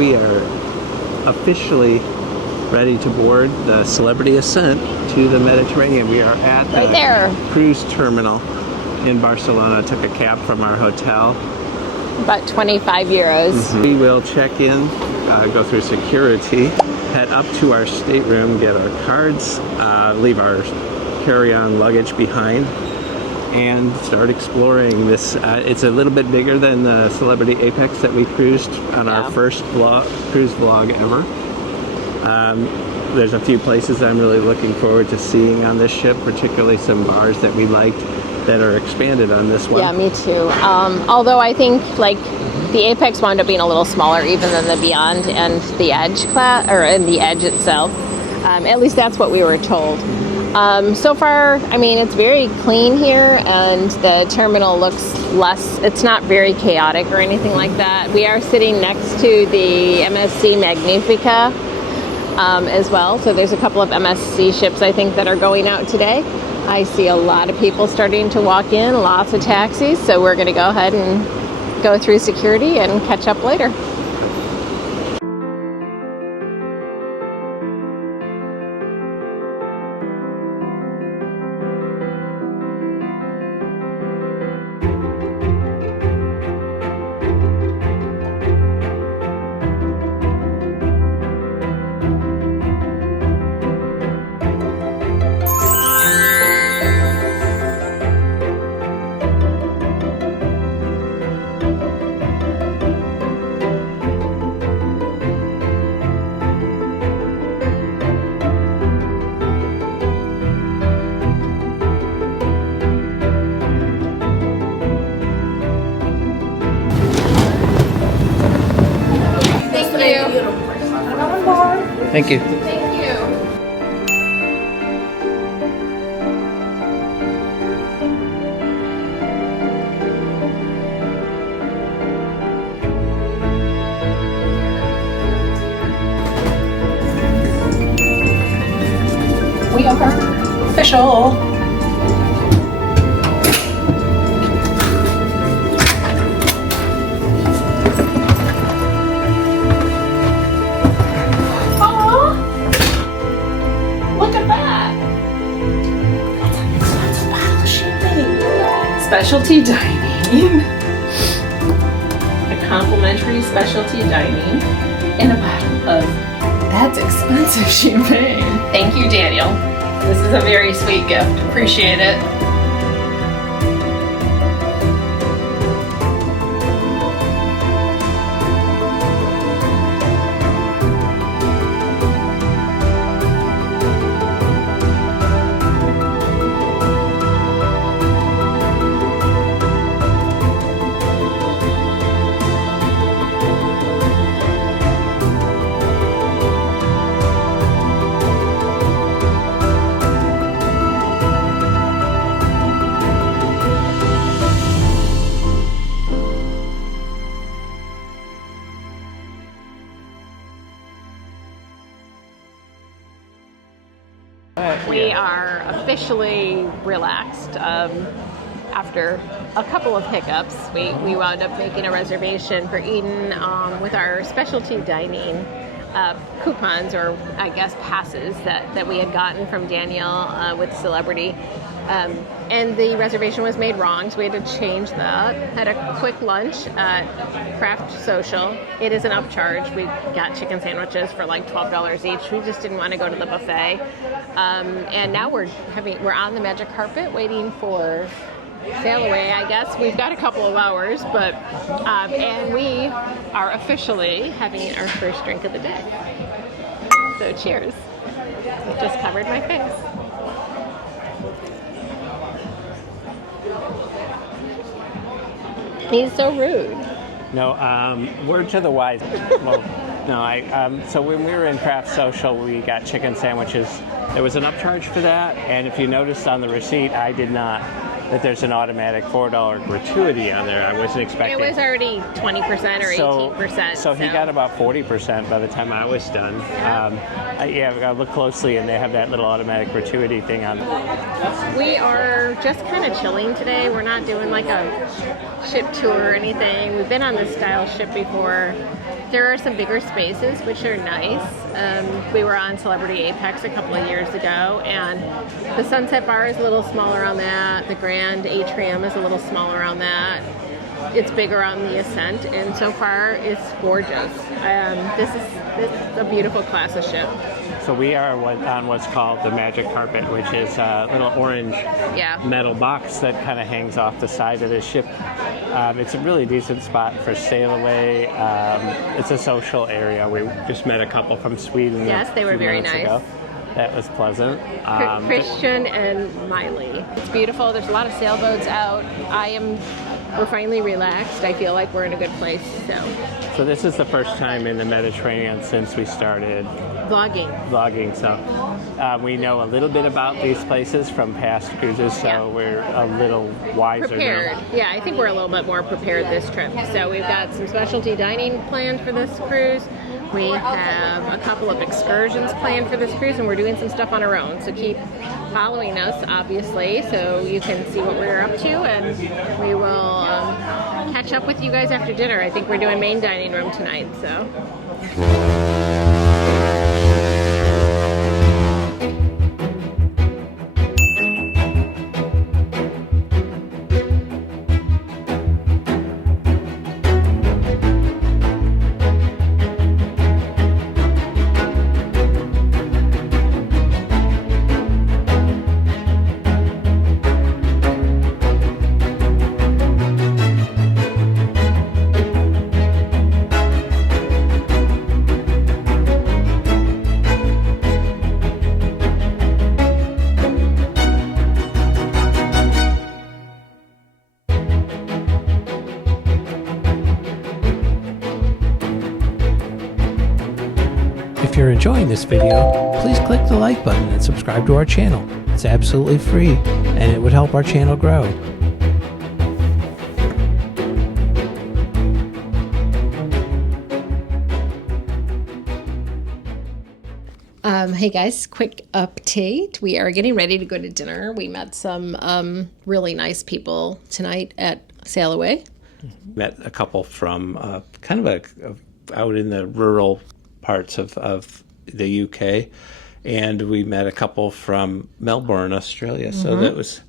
We are officially ready to board the Celebrity Ascent to the Mediterranean. We are at the cruise terminal in Barcelona. Took a cab from our hotel. About 25 euros. We will check in, go through security, head up to our stateroom, get our cards, leave our carry-on luggage behind, and start exploring this. It's a little bit bigger than the Celebrity Apex that we cruised on our first cruise vlog ever. There's a few places I'm really looking forward to seeing on this ship, particularly some bars that we liked that are expanded on this one. Yeah, me too. Although I think like the Apex wound up being a little smaller even than the Beyond and the Edge class, or in the Edge itself. At least that's what we were told. So far, I mean, it's very clean here, and the terminal looks it's not very chaotic or anything like that. We are sitting next to the MSC Magnifica as well. So there's a couple of MSC ships, I think, that are going out today. I see a lot of people starting to walk in, lots of taxis. So we're going to go ahead and go through security and catch up later. Thank you. Thank you. We are official. Specialty dining, a complimentary specialty dining, and a bottle of that's expensive champagne. Thank you, Daniel. This is a very sweet gift. Appreciate it. We are officially relaxed after a couple of hiccups. We wound up making a reservation for Eden with our specialty dining coupons, or I guess passes that we had gotten from Daniel with Celebrity. And the reservation was made wrong, so we had to change that. Had a quick lunch at Craft Social. It is an upcharge. We got chicken sandwiches for like $12 each. We just didn't want to go to the buffet. And now we're on the magic carpet waiting for sailaway, I guess. We've got a couple of hours, but and we are officially having our first drink of the day. So cheers. I just covered my face. He's so rude. No, word to the wise. Well, no, so when we were in Craft Social, we got chicken sandwiches. There was an upcharge for that, and if you noticed on the receipt, I did not, that there's an automatic $4 gratuity on there. I wasn't expecting. It was already 20% or 18%. So he got about 40% by the time I was done. I look closely, and they have that little automatic gratuity thing on. We are just kind of chilling today. We're not doing like a ship tour or anything. We've been on this style ship before. There are some bigger spaces, which are nice. We were on Celebrity Apex a couple of years ago, and the Sunset Bar is a little smaller on that. The Grand Atrium is a little smaller on that. It's bigger on the Ascent, and so far it's gorgeous. This is a beautiful class of ship. So we are on what's called the Magic Carpet, which is a little orange metal box that kind of hangs off the side of the ship. It's a really decent spot for sailaway. It's a social area. We just met a couple from Sweden. Yes, they were very nice. Ago. That was pleasant. Christian and Miley. It's beautiful. There's a lot of sailboats out. We're finally relaxed. I feel like we're in a good place. So this is the first time in the Mediterranean since we started vlogging. So we know a little bit about these places from past cruises, so we're a little wiser prepared. now. Yeah, I think we're a little bit more prepared this trip. So we've got some specialty dining planned for this cruise. We have a couple of excursions planned for this cruise, and we're doing some stuff on our own. So keep following us, obviously, so you can see what we're up to, and we will catch up with you guys after dinner. I think we're doing main dining room tonight, so. If you're enjoying this video, please click the like button and subscribe to our channel. It's absolutely free, and it would help our channel grow. Hey guys, quick update. We are getting ready to go to dinner. We met some really nice people tonight at Sailaway. Met a couple from kind of out in the rural parts of the UK, and we met a couple from Melbourne, Australia. So that was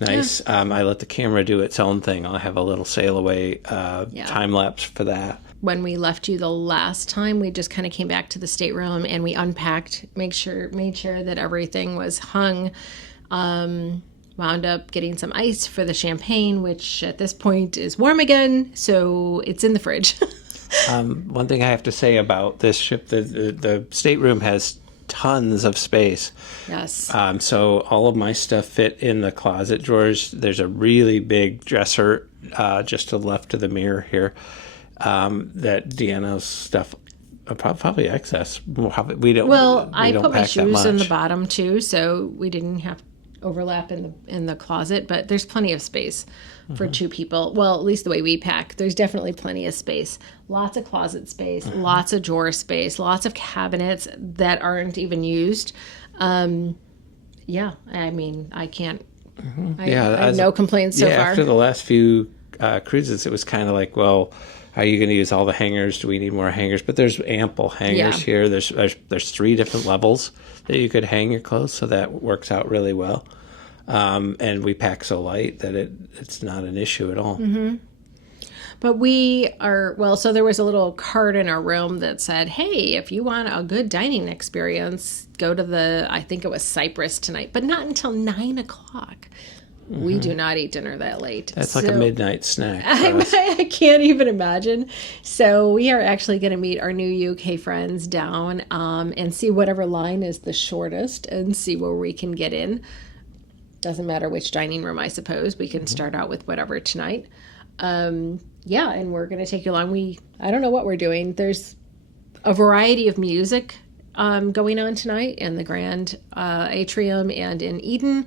nice. I let the camera do its own thing. I'll have a little sailaway time lapse for that. When we left you the last time, we just kind of came back to the stateroom and we unpacked, made sure that everything was hung. Wound up getting some ice for the champagne, which at this point is warm again, so it's in the fridge. One thing I have to say about this ship, the stateroom has tons of space. Yes. So all of my stuff fit in the closet drawers. There's a really big dresser just to the left of the mirror here that Deanna's stuff probably excess. We don't. Well, I put my pack that shoes in the much. bottom too, so we didn't have overlap in the closet, but there's plenty of space for two people. Well, at least the way we pack. There's definitely plenty of space. Lots of closet space, lots of drawer space, lots of cabinets that aren't even used. Yeah, I mean, I can't. I have no complaints so far. After the last few cruises, it was kind of like, well, are you going to use all the hangers? Do we need more hangers? But there's ample hangers here. There's 3 different levels that you could hang your clothes, so that works out really well. And we pack so light that it's not an issue at all. Mm-hmm. But so there was a little card in our room that said, hey, if you want a good dining experience, go to I think it was Cyprus tonight, but not until 9 o'clock. We do not eat dinner that late. That's like a midnight snack. I can't even imagine. So we are actually going to meet our new UK friends down and see whatever line is the shortest and see where we can get in. Doesn't matter which dining room, I suppose. We can start out with whatever tonight. And we're going to take you along. I don't know what we're doing. There's a variety of music going on tonight in the Grand Atrium and in Eden.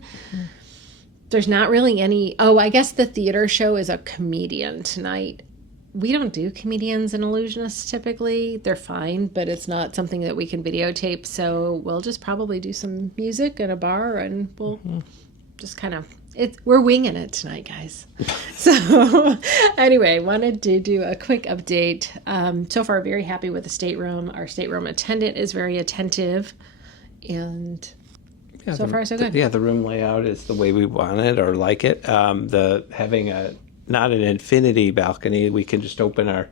There's not really any. Oh, I guess the theater show is a comedian tonight. We don't do comedians and illusionists typically. They're fine, but it's not something that we can videotape. So we'll just probably do some music at a bar, and we'll just kind of we're winging it tonight, guys. So anyway, wanted to do a quick update. So far, very happy with the stateroom. Our stateroom attendant is very attentive, and so far so good. The room layout is the way we want it or like it. The having not an infinity balcony, we can just open our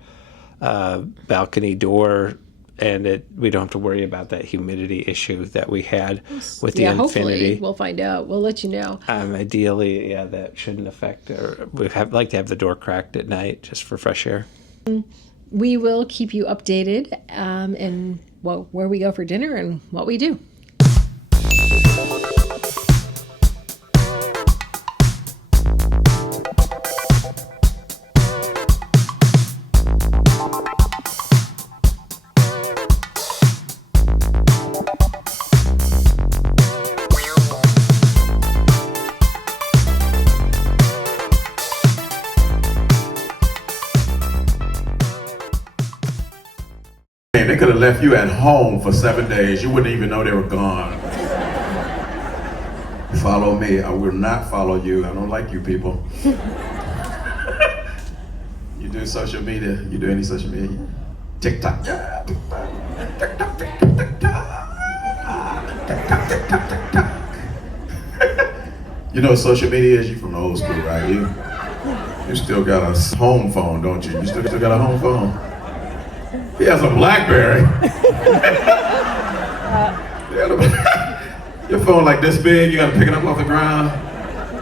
balcony door, and we don't have to worry about that humidity issue that we had with the infinity. Hopefully we'll find out. We'll let you know. Ideally, that shouldn't affect. Or like to have the door cracked at night just for fresh air. We will keep you updated, and where we go for dinner and what we do. They could have left you at home for 7 days. You wouldn't even know they were gone. Follow me. I will not follow you. I don't like you people. You do social media? You do any social media? TikTok. You know what social media is? You from the old school, right? You still got a home phone, don't you? You still got a home phone? He has a BlackBerry. Your phone like this big, you gotta pick it up off the ground.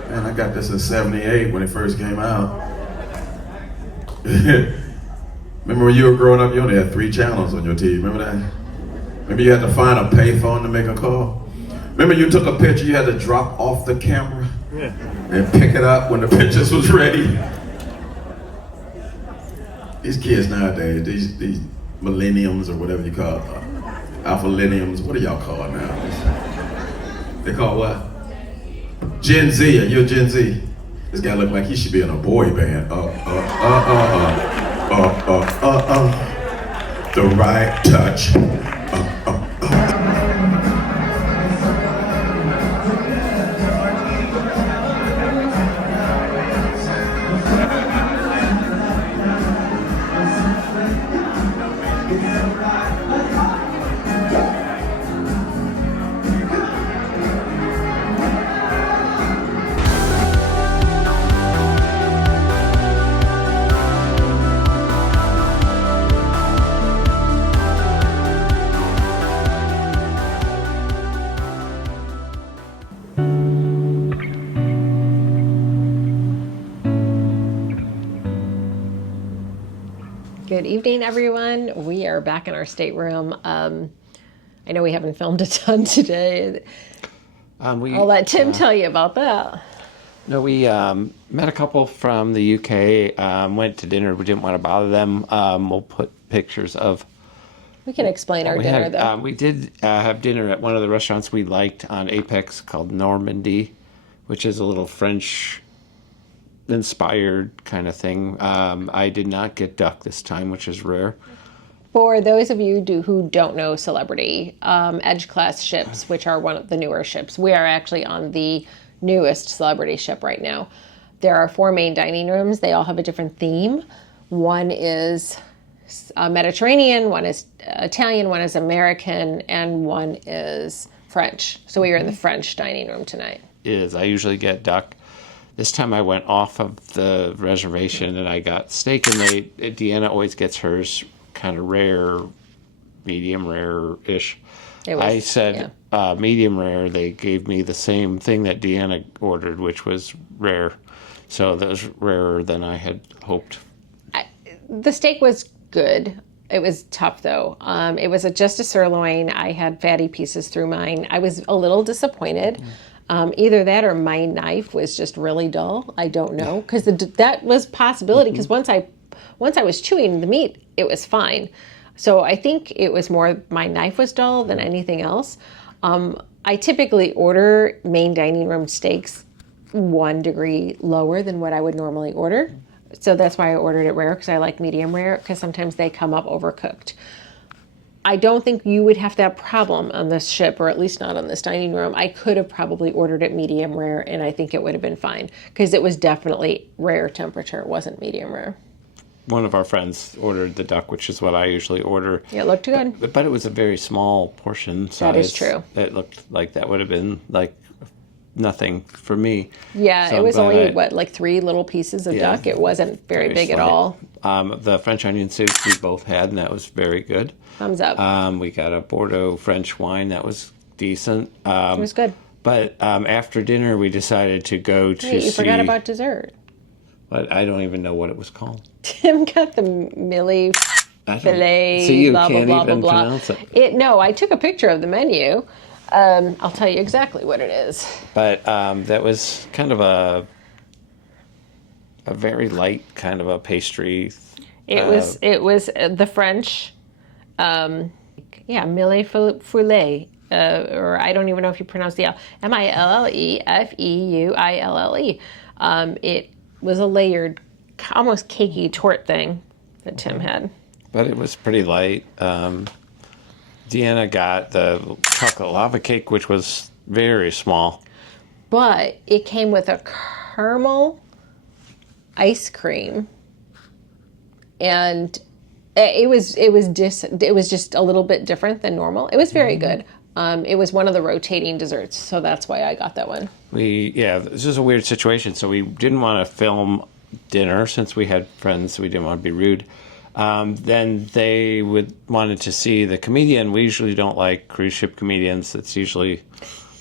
Man, I got this in '78 when it first came out. Remember when you were growing up, you only had 3 channels on your TV, remember that? Maybe you had to find a payphone to make a call. Remember you took a picture, you had to drop off the camera and pick it up when the pictures was ready. These kids nowadays, these millenniums or whatever you call it, alpha-millenniums, what do y'all call it now? They call what? Gen Z, are you a Gen Z? This guy look like he should be in a boy band. The right touch. Good evening, everyone. We are back in our stateroom. I know we haven't filmed a ton today. I'll let Tim tell you about that. No, we met a couple from the UK, went to dinner. We didn't want to bother them. We'll put pictures of... We can explain our dinner, though. We did have dinner at one of the restaurants we liked on Apex called Normandy, which is a little French inspired kind of thing. I did not get duck this time, which is rare. For those of you who don't know Celebrity, Edge class ships, which are one of the newer ships, we are actually on the newest Celebrity ship right now. There are 4 main dining rooms. They all have a different theme. One is Mediterranean, one is Italian, one is American, and one is French. So we are in the French dining room tonight. I usually get duck. This time I went off of the reservation and I got steak, and Deanna always gets hers kind of rare, medium rare-ish. I said medium rare. They gave me the same thing that Deanna ordered, which was rare. So that was rarer than I had hoped. The steak was good. It was tough, though. It was just a sirloin. I had fatty pieces through mine. I was a little disappointed. Either that or my knife was just really dull. I don't know, because that was a possibility. Because once I was chewing the meat, it was fine. So I think it was more my knife was dull than anything else. I typically order main dining room steaks 1 degree lower than what I would normally order. So that's why I ordered it rare, because I like medium rare, because sometimes they come up overcooked. I don't think you would have that problem on this ship, or at least not on this dining room. I could have probably ordered it medium rare, and I think it would have been fine because it was definitely rare temperature. It wasn't medium rare. One of our friends ordered the duck, which is what I usually order. It looked good. But it was a very small portion size. That is true. It looked like that would have been like nothing for me. Yeah, So it was I'm glad only, like 3 little pieces of duck. It wasn't very big at slight. all. The French onion soup we both had, and that was very good. Thumbs up. We got a Bordeaux French wine that was decent. It was good. But after dinner, we decided to go to Wait, you see... forgot about dessert. But I don't even know what it was called. Tim got the Millie filet, See, you blah, blah, can't blah, even blah, blah. pronounce it. No, I took a picture of the menu. I'll tell you exactly what it is. But that was kind of a very light kind of a pastry. It was the French, Millet Feuillet, or I don't even know if you pronounce the L, Millefeuille. It was a layered, almost cakey torte thing that Tim had. But it was pretty light. Deanna got the chocolate lava cake, which was very small. But it came with a caramel ice cream, and it was just a little bit different than normal. It was very good. It was one of the rotating desserts, so that's why I got that one. This is a weird situation. So we didn't want to film dinner since we had friends. We didn't want to be rude. Then they wanted to see the comedian. We usually don't like cruise ship comedians. It's usually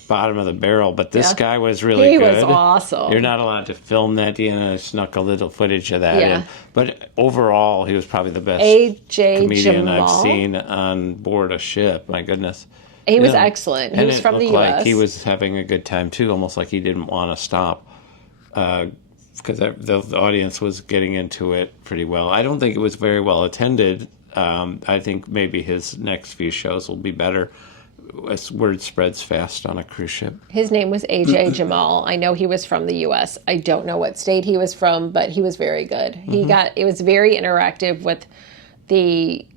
bottom of the barrel. But this guy was really good. He was awesome. You're not allowed to film that. Deanna snuck a little footage of that in. But overall, he was probably the best comedian Jamal. I've seen on board a ship. My goodness. He was excellent. He was from the U.S. Like he was having a good time too, almost like he didn't want to stop. Because the audience was getting into it pretty well. I don't think it was very well attended. I think maybe his next few shows will be better. As word spreads fast on a cruise ship. His name was AJ Jamal. I know he was from the U.S. I don't know what state he was from, but he was very good. It was very interactive with the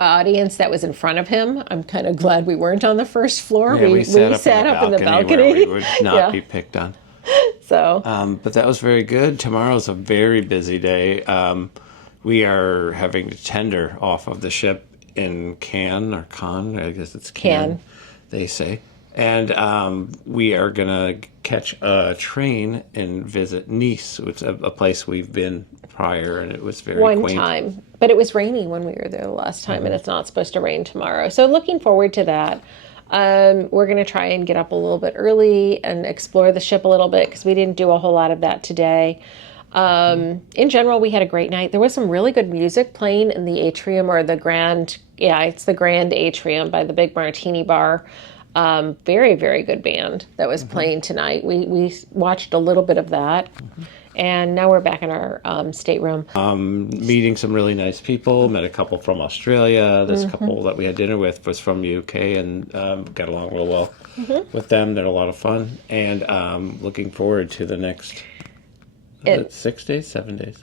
audience that was in front of him. I'm kind of glad we weren't on the first floor. Yeah, we sat up in the balcony balcony. where we would not be picked on. So, but that was very good. Tomorrow's a very busy day. We are having to tender off of the ship in Cannes, or Cannes, I guess it's Cannes, they say. And we are going to catch a train and visit Nice, which is a place we've been prior, and it was very quaint. One time. But it was raining when we were there the last time, and it's not supposed to rain tomorrow. So looking forward to that. We're going to try and get up a little bit early and explore the ship a little bit because we didn't do a whole lot of that today. In general, we had a great night. There was some really good music playing in the atrium, or the grand, it's the grand atrium by the Big Martini Bar. Very, very good band that was playing tonight. We watched a little bit of that. And now we're back in our stateroom. Meeting some really nice people. Met a couple from Australia. This couple that we had dinner with was from the UK, and got along real well with them. They're a lot of fun. And looking forward to the next 6 days, 7 days.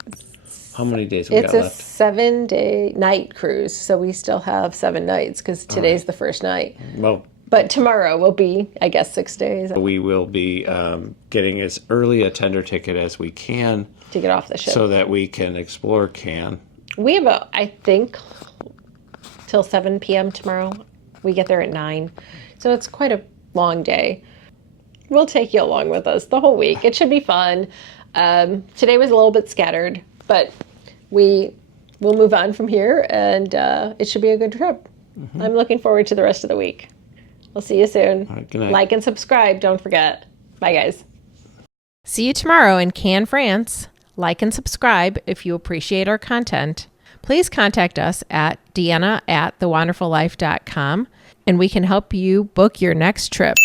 How many days we got left? It's a 7-day night cruise, so we still have 7 nights because today's the first night. Well, but tomorrow will be, I guess, 6 days. We will be getting as early a tender ticket as we can to get off the ship so that we can explore Cannes. We have, I think, till 7 p.m. tomorrow. We get there at 9. So it's quite a long day. We'll take you along with us the whole week. It should be fun. Today was a little bit scattered, but we'll move on from here, and it should be a good trip. I'm looking forward to the rest of the week. We'll see you soon. All right, good night. Like and subscribe. Don't forget. Bye, guys. See you tomorrow in Cannes, France. Like and subscribe if you appreciate our content. Please contact us at Deanna@thewonderfullife.com, and we can help you book your next trip.